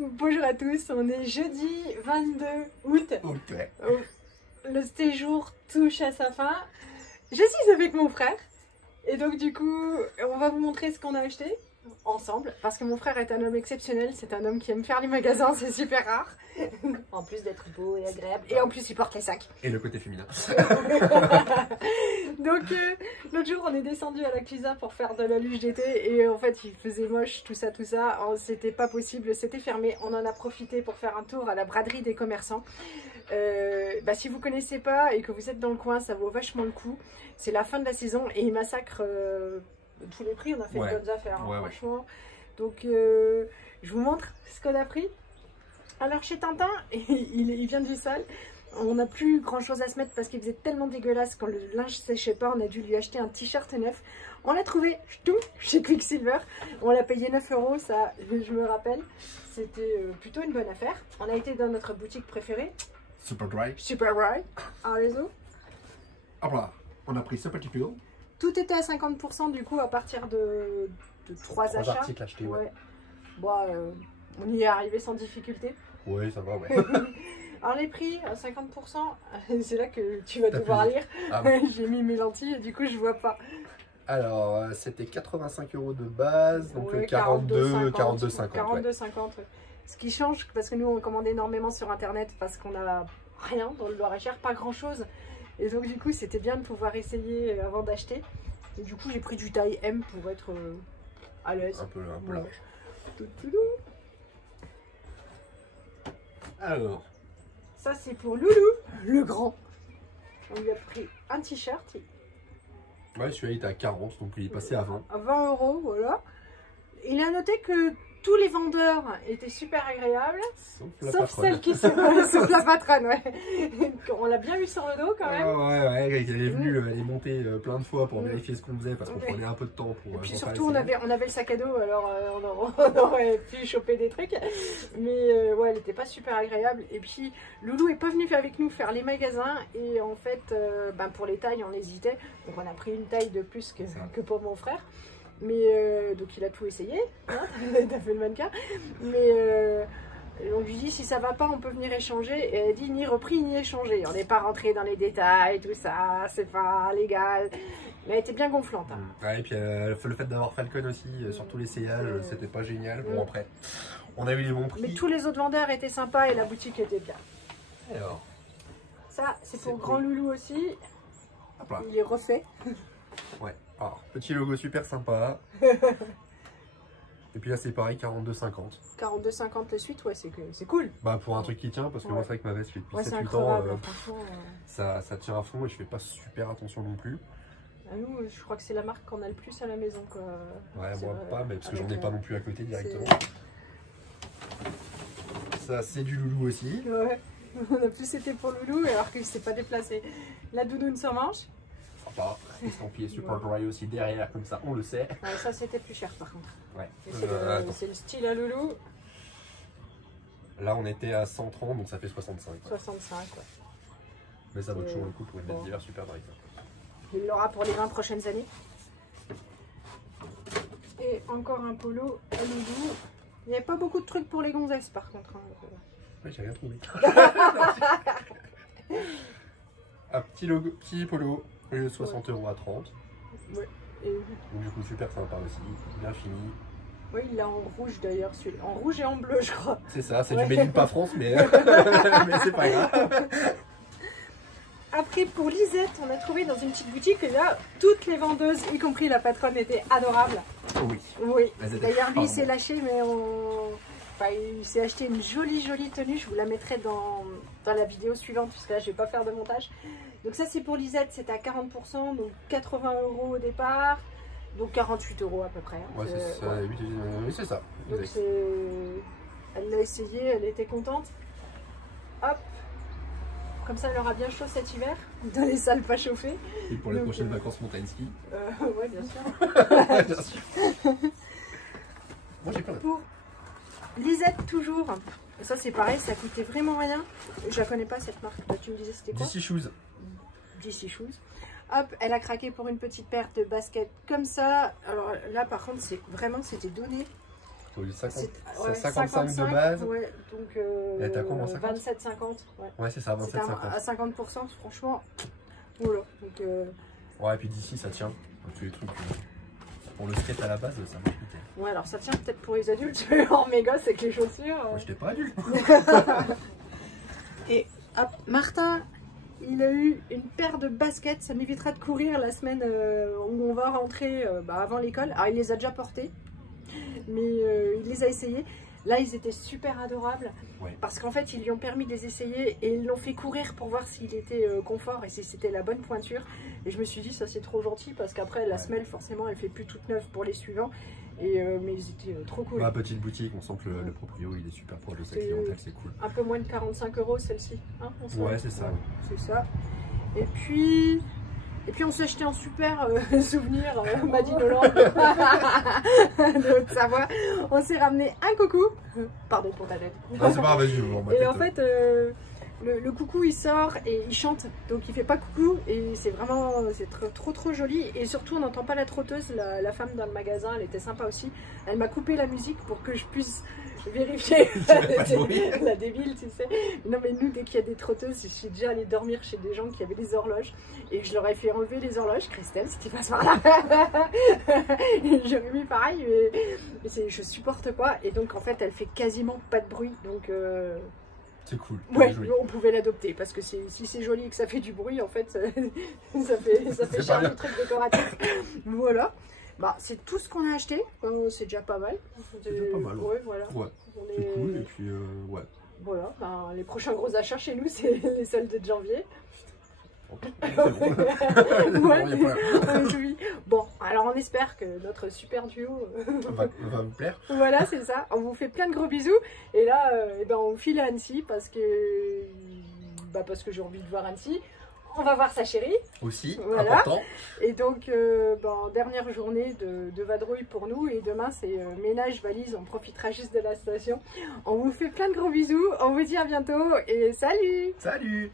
Bonjour à tous, on est jeudi 22 août. Okay. Le séjour touche à sa fin. Je suis avec mon frère. Et donc du coup, on va vous montrer ce qu'on a acheté ensemble. Parce que mon frère est un homme exceptionnel. C'est un homme qui aime faire les magasins, c'est super rare. En plus d'être beau et agréable. Et en plus, il porte les sacs. Et le côté féminin. Donc l'autre jour, on est descendu à la Clusa pour faire de la luge d'été. Et en fait, il faisait moche, tout ça. C'était pas possible, c'était fermé. On en a profité pour faire un tour à la braderie des commerçants. Si vous connaissez pas et que vous êtes dans le coin, ça vaut vachement le coup. C'est la fin de la saison et ils massacrent tous les prix. On a fait de bonnes affaires, franchement. Donc je vous montre ce qu'on a pris. Alors chez Tintin, il vient du sale. On n'a plus grand chose à se mettre parce qu'il faisait tellement dégueulasse quand le linge séchait pas. On a dû lui acheter un t-shirt neuf. On l'a trouvé chez Quicksilver. On l'a payé 9 €, ça je me rappelle. C'était plutôt une bonne affaire. On a été dans notre boutique préférée. Superdry. Superdry, à réseau. Hop là, on a pris ce petit pull. Tout était à 50% du coup à partir de 3 achats. Articles achetés, ouais. Bon, on y est arrivé sans difficulté. Oui, ça va, ouais. Alors les prix à 50%, c'est là que tu vas devoir lire. Ah bon. J'ai mis mes lentilles et du coup je vois pas. Alors c'était 85 € de base, donc 42,50. 42,50. Ce qui change parce que nous on commande énormément sur internet parce qu'on a rien dans le Loir-et-Cher, pas grand chose. Et donc du coup c'était bien de pouvoir essayer avant d'acheter. Et du coup j'ai pris du taille M pour être à l'aise. Un peu large. Tout. Alors. Ça c'est pour Loulou, le grand. On lui a pris un t-shirt. Ouais, celui-là il était à 40, donc il est passé à 20. À 20 €, voilà. Il a noté que tous les vendeurs étaient super agréables, sauf celle qui sauf la patronne, ouais. On l'a bien eu sur le dos quand même. Ouais, elle est venue, elle est montée plein de fois pour vérifier ce qu'on faisait parce qu'on prenait un peu de temps pour. Et puis surtout, on avait le sac à dos, alors on aurait pu choper des trucs. Mais ouais, elle n'était pas super agréable. Et puis, Loulou est pas venu avec nous faire les magasins. Et en fait, pour les tailles, on hésitait. Donc on a pris une taille de plus que pour mon frère. Mais donc il a tout essayé, hein, t'as fait le mannequin. Mais on lui dit si ça va pas on peut venir échanger. Et elle dit ni repris ni échanger. On n'est pas rentré dans les détails, tout ça, c'est pas légal. Mais elle était bien gonflante. Hein. Ouais, et puis le fait d'avoir Falcon aussi sur tous l'essayage, c'était pas génial. Bon après, on a eu les bons prix. Mais tous les autres vendeurs étaient sympas et la boutique était bien. Alors, ça c'est pour grand Loulou aussi. Hop là. Il est refait. Ouais. Alors, petit logo super sympa. Et puis là, c'est pareil, 42,50. 42,50 la suite, ouais, c'est cool. Bah, pour un truc qui tient, parce que moi, c'est vrai que ma veste, je fais depuis 7-8 ans, ça tire à fond et je fais pas super attention non plus. À nous, je crois que c'est la marque qu'on a le plus à la maison, quoi. Ouais, moi pas, mais parce que j'en ai pas non plus à côté directement. Ça, c'est du Loulou aussi. Ouais, on a plus été pour Loulou alors qu'il s'est pas déplacé. La doudoune sur manche. Sympa, estampillé Superdry aussi derrière, comme ça, on le sait. Ouais, ça c'était plus cher par contre. Ouais. C'est le style à Loulou. Là, on était à 130, donc ça fait 65. 65, ouais. Mais ça vaut toujours le coup pour une bête d'hiver Superdry. Il l'aura pour les 20 prochaines années. Et encore un polo à Loulou. Il n'y avait pas beaucoup de trucs pour les gonzesses par contre. Hein. Ouais, j'ai rien trouvé. Un petit logo, petit polo, 60 € à 30. Ouais. Et... Donc, du coup, super sympa aussi, bien fini. Oui, il l'a en rouge d'ailleurs, en rouge et en bleu, je crois. C'est ça, c'est du Made in pas France, mais, mais c'est pas grave. Après, pour Lisette, on a trouvé dans une petite boutique, et là, toutes les vendeuses, y compris la patronne, étaient adorables. Oui. D'ailleurs, lui, il s'est lâché, mais il s'est acheté une jolie tenue. Je vous la mettrai dans la vidéo suivante, puisque là, je vais pas faire de montage. Donc ça, c'est pour Lisette, c'était à 40%, donc 80 € au départ. Donc 48 € à peu près. Hein. Ouais, c'est ça. Oui, c'est ça. Donc elle l'a essayé, elle était contente. Hop. Comme ça, elle aura bien chaud cet hiver, dans les salles pas chauffées. Et pour les prochaines vacances montagne ski. Ouais, bien sûr. Bien sûr. Moi, j'ai plein. Pour Lisette, toujours. Ça, c'est pareil, ça coûtait vraiment rien. Je la connais pas, cette marque. Là, tu me disais, c'était quoi? DC Shoes. DC Shoes. Hop, elle a craqué pour une petite paire de baskets comme ça. Alors là, par contre, c'était donné. T'as eu 55 de base. Ouais, donc et t'as comment, 27,50. Ouais, c'est ça, 27,50. À 50%, franchement. Voilà. Donc, ouais, et puis d'ici, ça tient. Donc, tous les trucs. Pour le skate à la base, ça marche nickel. Ouais, alors ça tient peut-être pour les adultes, mais en méga, c'est que les chaussures. Moi, j'étais pas adulte. Et hop, Martin, il a eu une paire de baskets. Ça m'évitera de courir la semaine où on va rentrer avant l'école. Alors, il les a déjà portés, mais il les a essayés. Là, ils étaient super adorables parce qu'en fait, ils lui ont permis de les essayer et ils l'ont fait courir pour voir s'il était confort et si c'était la bonne pointure. Et je me suis dit, ça c'est trop gentil parce qu'après, la semelle, forcément, elle fait plus toute neuve pour les suivants. Et, mais ils étaient trop cool. Bah, petite boutique, on sent que le proprio, il est super proche de sa clientèle, c'est cool. Un peu moins de 45 € celle-ci. Hein, ouais, c'est ça. C'est ça. Et puis on s'est acheté un super souvenir Made in Hollande de Haute-Savoie. On s'est ramené un coucou. Pardon pour ta tête. Ah, c'est pas grave, vas-y. Et en fait, le coucou il sort et il chante. Donc il fait pas coucou et c'est vraiment trop joli. Et surtout on n'entend pas la trotteuse. La femme dans le magasin, elle était sympa aussi. Elle m'a coupé la musique pour que je puisse vérifier la débile, tu sais. Non mais nous, dès qu'il y a des trotteuses, je suis déjà allée dormir chez des gens qui avaient des horloges et je leur ai fait enlever les horloges. Christelle, si tu passes par là. J'aurais mis pareil, mais je supporte pas. Et donc en fait, elle fait quasiment pas de bruit. Donc c'est cool. Ouais, on pouvait l'adopter parce que si c'est joli et que ça fait du bruit, en fait, ça fait cher le truc décoratif. Voilà. Bah, c'est tout ce qu'on a acheté, c'est déjà pas mal. C'est déjà pas mal. Ouais, voilà. Ouais. C'est cool, et puis ouais. Voilà, ben, les prochains gros achats chez nous, c'est les soldes de janvier. Oui. Bon, alors on espère que notre super duo va vous plaire. Voilà, c'est ça. On vous fait plein de gros bisous. Et là, on file à Annecy parce que j'ai envie de voir Annecy. On va voir sa chérie. Aussi, voilà. Important. Et donc, dernière journée de vadrouille pour nous. Et demain, c'est ménage, valise. On profitera juste de la station. On vous fait plein de gros bisous. On vous dit à bientôt. Et salut! Salut!